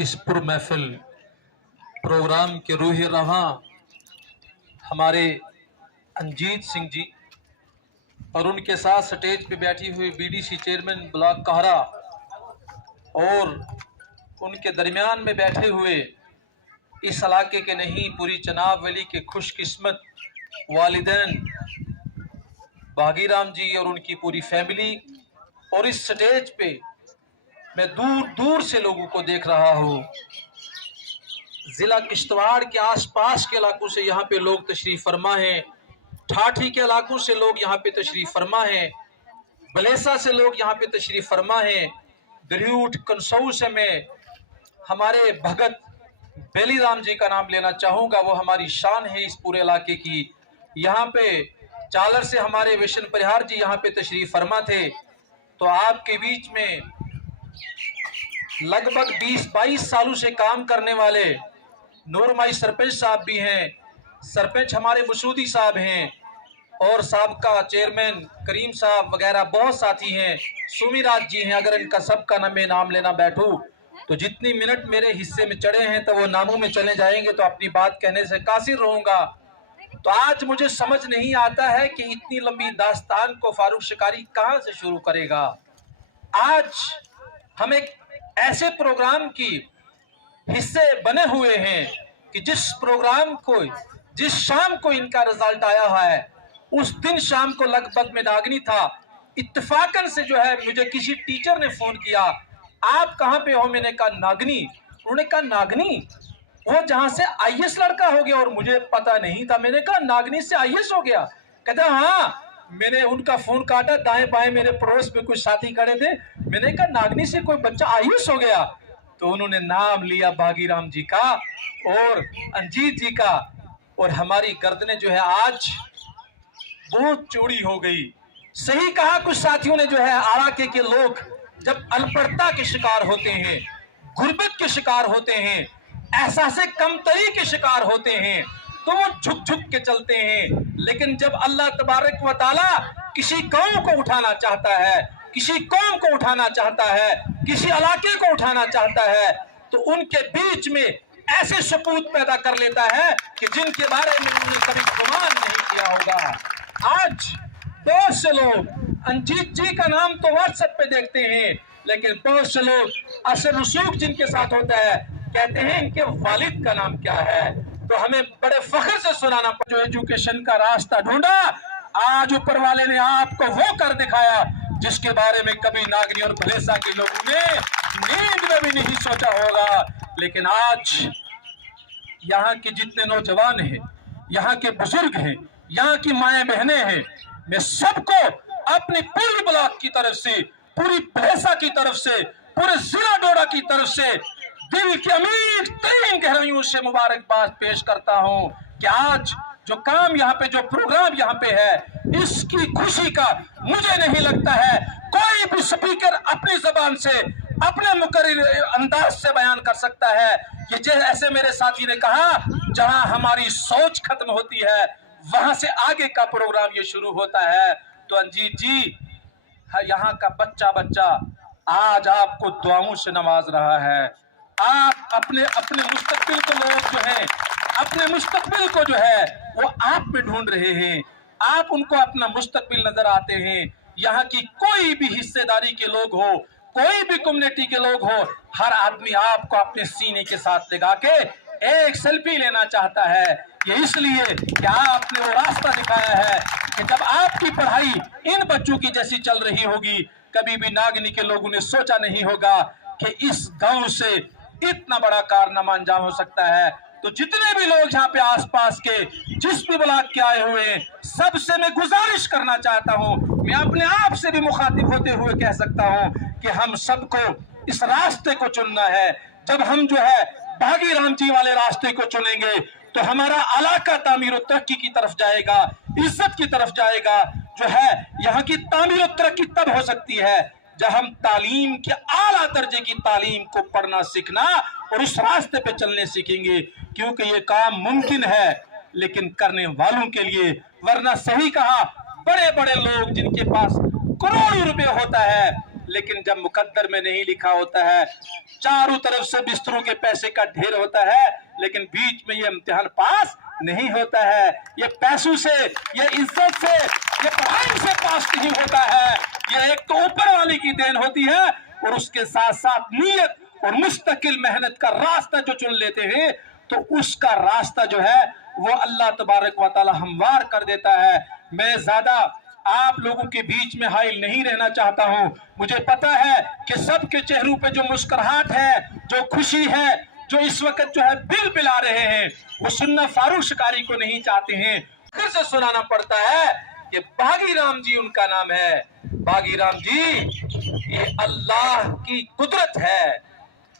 इस पुर महफिल प्रोग्राम के रूही रवां हमारे अंजीत सिंह जी और उनके साथ स्टेज पे बैठी हुई बीडीसी चेयरमैन ब्लॉक कहरा और उनके दरमियान में बैठे हुए इस इलाके के नहीं पूरी चनाब वैली के खुशकिस्मत वालिदैन भागीराम जी और उनकी पूरी फैमिली। और इस स्टेज पे मैं दूर दूर से लोगों को देख रहा हूँ। जिला किश्तवाड़ के आसपास के इलाकों से यहाँ पे लोग तशरीफ फरमा हैं, ठाठी के इलाकों से लोग यहाँ पे तशरीफ फरमा हैं, बलेसा से लोग यहाँ पे तशरीफ फरमा हैं, दरियूट कंसऊ से मैं हमारे भगत बेलीराम जी का नाम लेना चाहूँगा, वो हमारी शान है इस पूरे इलाके की। यहाँ पे चालर से हमारे विशन परिहार जी यहाँ पे तशरीफ फरमा थे। तो आपके बीच में लगभग 20-22 सालों से काम करने वाले नूरमाई सरपंच साहब भी हैं, सरपंच हमारे मसूदी साहब हैं और साबका चेयरमैन करीम साहब वगैरह बहुत साथी हैं, सुमीराज जी हैं। अगर इनका सबका मैं नाम लेना बैठूं तो जितनी मिनट मेरे हिस्से में चढ़े हैं तो वो नामों में चले जाएंगे, तो अपनी बात कहने से कासिर रहूंगा। तो आज मुझे समझ नहीं आता है कि इतनी लंबी दास्तान को फारूक शिकारी कहां से शुरू करेगा। आज हम एक ऐसे प्रोग्राम की हिस्से बने हुए हैं कि जिस प्रोग्राम को जिस शाम को इनका रिजल्ट आया है उस दिन शाम को लगभग मैं नागनी था। इत्तेफाकन से जो है मुझे किसी टीचर ने फोन किया, आप कहाँ पे हो? मैंने कहा नागनी। उन्होंने कहा नागनी वो जहां से आईएएस लड़का हो गया, और मुझे पता नहीं था। मैंने कहा नागनी से आईएएस हो गया? कहता हाँ। मैंने उनका फोन काटा, दाएं बाएं मेरे पड़ोस में कुछ साथी खड़े थे। मैंने कहा नागनी से कोई बच्चा आईएएस हो गया? तो उन्होंने नाम लिया भागीराम जी का और अंजीत जी का, और हमारी गर्दनें जो है आज बहुत चौड़ी हो गई। सही कहा कुछ साथियों ने, जो है इलाके के लोग जब अनपढ़ता के शिकार होते हैं, गुर्बत के शिकार होते हैं, एहसासे कमतरी के शिकार होते हैं, तो वो झुक झुक के चलते हैं। लेकिन जब अल्लाह तबारक व तआला किसी कौम को उठाना चाहता है, किसी कौम को उठाना चाहता है, किसी इलाके को उठाना चाहता है, तो उनके बीच में ऐसे सपूत पैदा कर लेता है कि जिनके बारे में उन्होंने कभी गुमान नहीं किया होगा। आज बहुत से लोग अंजीत जी का नाम तो व्हाट्सएप पे देखते हैं, लेकिन बहुत से लोग असर रसूख जिनके साथ होता है कहते हैं इनके वालिद का नाम क्या है। तो हमें बड़े फख्र से सुनाना पड़ा, जो एजुकेशन का रास्ता ढूंढा, आज ऊपर वाले ने आपको वो कर दिखाया जिसके बारे में कभी नागनी और भलेसा के लोगों ने नींद में भी नहीं सोचा होगा। लेकिन आज यहाँ के जितने नौजवान हैं, यहाँ के बुजुर्ग हैं, यहाँ की माएं बहनें हैं, मैं सबको अपनी पूरी ब्लॉक की तरफ से, पूरी भलेसा की तरफ से, पूरे जिला डोडा की तरफ से दिल की अमीर तरीन गहराइयों से मुबारकबाद पेश करता हूं कि आज जो काम यहाँ पे, जो प्रोग्राम यहाँ पे है, इसकी खुशी का मुझे नहीं लगता है कोई भी स्पीकर अपनी जबान से, अपने मुकर्रर अंदाज से बयान कर सकता है कि जैसे मेरे साथी ने कहा, जहां हमारी सोच खत्म होती है वहां से आगे का प्रोग्राम ये शुरू होता है। तो अंजीत जी, यहाँ का बच्चा बच्चा आज आपको दुआओं से नवाज रहा है। आप अपने अपने मुस्तकबिल को, लोग जो है अपने मुस्तकबिल को जो है वो आप में ढूंढ रहे हैं, आप उनको अपना मुस्तकबिल नजर आते हैं। यहाँ की कोई भी हिस्सेदारी के लोग हो, कोई भी कम्युनिटी के लोग हो, हर आदमी आपको अपने सीने के साथ लगा के एक सेल्फी लेना चाहता है। ये इसलिए कि आपने वो रास्ता दिखाया है कि जब आपकी पढ़ाई इन बच्चों की जैसी चल रही होगी, कभी भी नागनी के लोगों ने सोचा नहीं होगा कि इस गांव से इतना बड़ा कारनामा अंजाम हो सकता है। तो जितने भी लोग यहाँ पे आसपास के जिस भी ब्लॉक के आए हुए हैं, सबसे मैं गुजारिश करना चाहता हूँ, मैं अपने आप से भी मुखातिब होते हुए कह सकता हूँ कि हम सबको इस रास्ते को चुनना है। जब हम जो है भागीराम जी वाले रास्ते को चुनेंगे तो हमारा इलाका तामीर और तरक्की की तरफ जाएगा, इज्जत की तरफ जाएगा। जो है यहाँ की तामीर और तरक्की तब हो सकती है जब हम तालीम के आला दर्जे की तालीम को पढ़ना सीखना और उस रास्ते पे चलने सीखेंगे, क्योंकि ये काम मुमकिन है लेकिन करने वालों के लिए। वरना सही कहा, बड़े बड़े लोग जिनके पास करोड़ों रुपए होता है लेकिन जब मुकद्दर में नहीं लिखा होता है, चारों तरफ से बिस्तरों के पैसे का ढेर होता है, लेकिन बीच में ये इम्तिहान पास नहीं होता है। ये पैसों से, ये इज्जत से, ये पढ़ाई से पास नहीं होता है। ये एक तो ऊपर वाले की देन होती है और उसके साथ साथ नीयत और मुस्तकिल मेहनत का रास्ता जो चुन लेते हैं तो उसका रास्ता जो है वो अल्लाह तबारक व तआला हमवार कर देता है। मैं ज्यादा आप लोगों के बीच में हाइल नहीं रहना चाहता हूं। मुझे पता है कि सबके चेहरों पे जो मुस्कुराहट है, जो खुशी है, जो इस वक्त जो है बिल बिला रहे हैं, वो सुनना फारूक शिकारी को नहीं चाहते हैं। फिर से सुनाना पड़ता है कि बागीराम जी उनका नाम है। बागीराम जी ये अल्लाह की कुदरत है,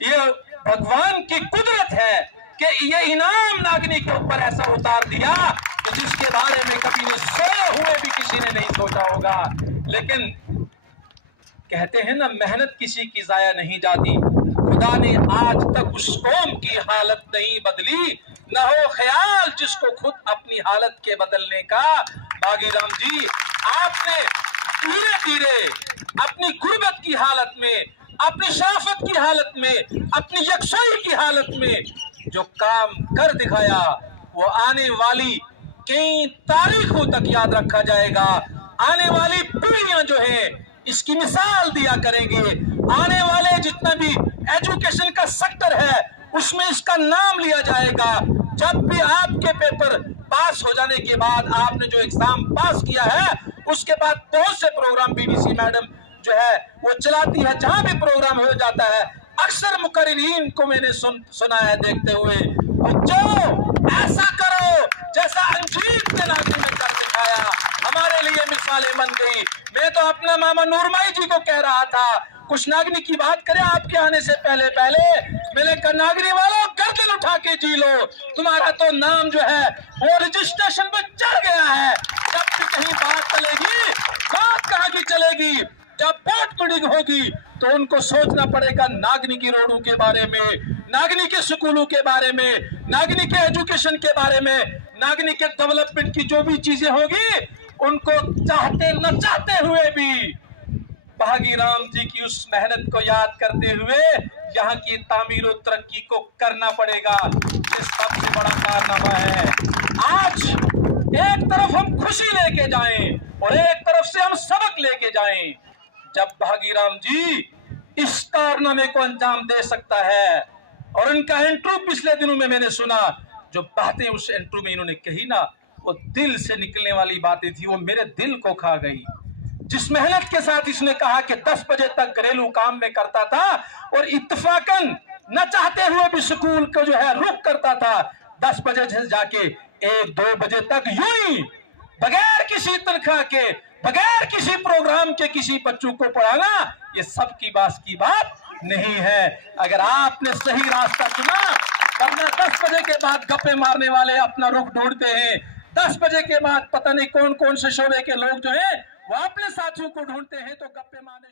ये भगवान की कुदरत है कि ये इनाम नागनी के ऊपर ऐसा उतार दिया कि जिसके बारे में कभी ने सोए हुए भी किसी ने नहीं सोचा होगा। लेकिन कहते हैं ना, मेहनत किसी की जाया नहीं जाती। खुदा ने आज तक उस कौम की हालत नहीं बदली, न हो ख्याल जिसको खुद अपनी हालत के बदलने का। बागीराम जी आपने धीरे धीरे अपनी गुर्बत की हालत में, अपनी शराफत की हालत में, अपनी यकसाई की हालत में जो काम कर दिखाया वो आने वाली कई तारीखों तक याद रखा जाएगा। आने वाली पीढ़ियां जो है इसकी मिसाल दिया करेंगे। आने वाले जितना भी एजुकेशन का सेक्टर है उसमें इसका नाम लिया जाएगा। जब भी आपके पेपर पास हो जाने के बाद, आपने जो एग्जाम पास किया है, उसके बाद बहुत से प्रोग्राम बीडीसी मैडम जो है वो चलाती है। जहां भी प्रोग्राम हो जाता है अक्सर मुकर्रिरीन को मैंने सुना है देखते हुए, और जो ऐसा करो जैसा अंजीर ने नागरी में कर दिखाया, हमारे लिए मिसालें बन गई। मैं तो अपना मामा नूरमाई जी को कह रहा था कुछ नागनी की बात करें आपके आने से पहले मैंने कहा नागरी वालों गर्दन उठा के जी लो, तुम्हारा तो नाम जो है वो रजिस्ट्रेशन में चढ़ गया है। जब भी कहीं बात चलेगी, बात कहाँ की चलेगी, जब बोर्ड मीटिंग होगी तो उनको सोचना पड़ेगा नागनी की रोडों के बारे में, नागनी के स्कूलों के बारे में, नागनी के एजुकेशन के बारे में, नागनी के डेवलपमेंट की जो भी चीजें होगी उनको चाहते न चाहते हुए भी बागीराम जी की उस मेहनत को याद करते हुए यहाँ की तामीर और तरक्की को करना पड़ेगा। ये सबसे बड़ा कारनामा है। आज एक तरफ हम खुशी लेके जाएं और एक तरफ से हम सबक लेके जाएं। जब बागीराम जी इस कारनामे को अंजाम दे सकता है, और उनका इंटरव्यू पिछले दिनों में मैंने सुना, जो बातें उस इंटरव्यू में इन्होंने कही ना, वो दिल से निकलने वाली बातें थी, वो मेरे दिल को खा गई। जिस मेहनत के साथ इसने कहा कि 10 बजे तक घरेलू काम में करता था और इत्तफाकन न चाहते हुए भी स्कूल को जो है रुक करता था, 10 बजे से जाके 1-2 बजे तक यूं ही बगैर किसी तनख्वाह के, बगैर किसी प्रोग्राम के किसी बच्चों को पढ़ाना, ये सब की बात नहीं है। अगर आपने सही रास्ता चुना, वरना 10 बजे के बाद गप्पे मारने वाले अपना रुख ढूंढते हैं। 10 बजे के बाद पता नहीं कौन कौन से शोबे के लोग जो हैं वो अपने साथियों को ढूंढते हैं तो गप्पे मारने